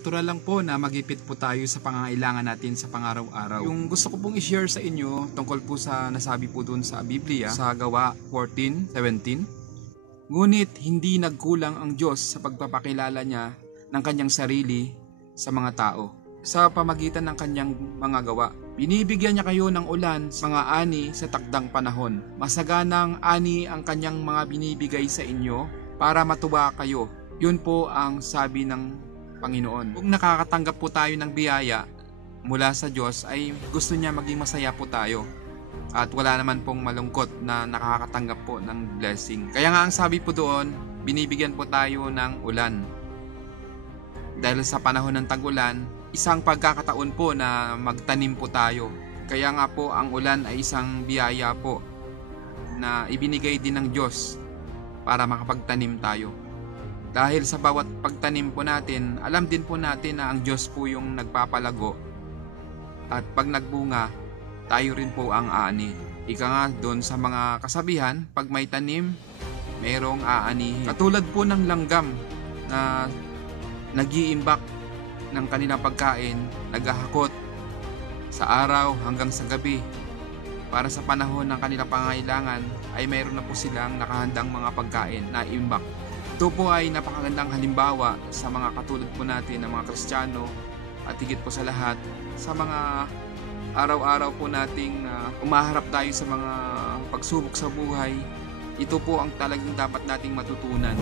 Natural lang po na magipit po tayo sa pangangailangan natin sa pang-araw-araw. Yung gusto ko pong i-share sa inyo tungkol po sa nasabi po dun sa Biblia sa Gawa 14:17. Ngunit hindi nagkulang ang Diyos sa pagpapakilala niya ng kanyang sarili sa mga tao sa pamagitan ng kanyang mga gawa. Binibigyan niya kayo ng ulan sa mga ani sa takdang panahon. Masaganang ani ang kanyang mga binibigay sa inyo para matuwa kayo. Yun po ang sabi ng Panginoon. Kung nakakatanggap po tayo ng biyaya mula sa Diyos, ay gusto niya maging masaya po tayo. At wala naman pong malungkot na nakakatanggap po ng blessing. Kaya nga ang sabi po doon, binibigyan po tayo ng ulan. Dahil sa panahon ng tag-ulan, isang pagkakataon po na magtanim po tayo. Kaya nga po ang ulan ay isang biyaya po na ibinigay din ng Diyos para makapagtanim tayo. Dahil sa bawat pagtanim po natin, alam din po natin na ang Diyos po yung nagpapalago. At pag nagbunga, tayo rin po ang aani. Ika nga doon sa mga kasabihan, pag may tanim, mayroong aanihin. Katulad po ng langgam na nag-iimbak ng kanilang pagkain, naghahakot sa araw hanggang sa gabi. Para sa panahon ng kanilang pangangailangan, ay mayroon na po silang nakahandang mga pagkain na imbak. Ito po ay napakagandang halimbawa sa mga katulad po natin ng mga Kristiyano at higit po sa lahat sa mga araw-araw po nating umaharap tayo sa mga pagsubok sa buhay. Ito po ang talagang dapat nating matutunan.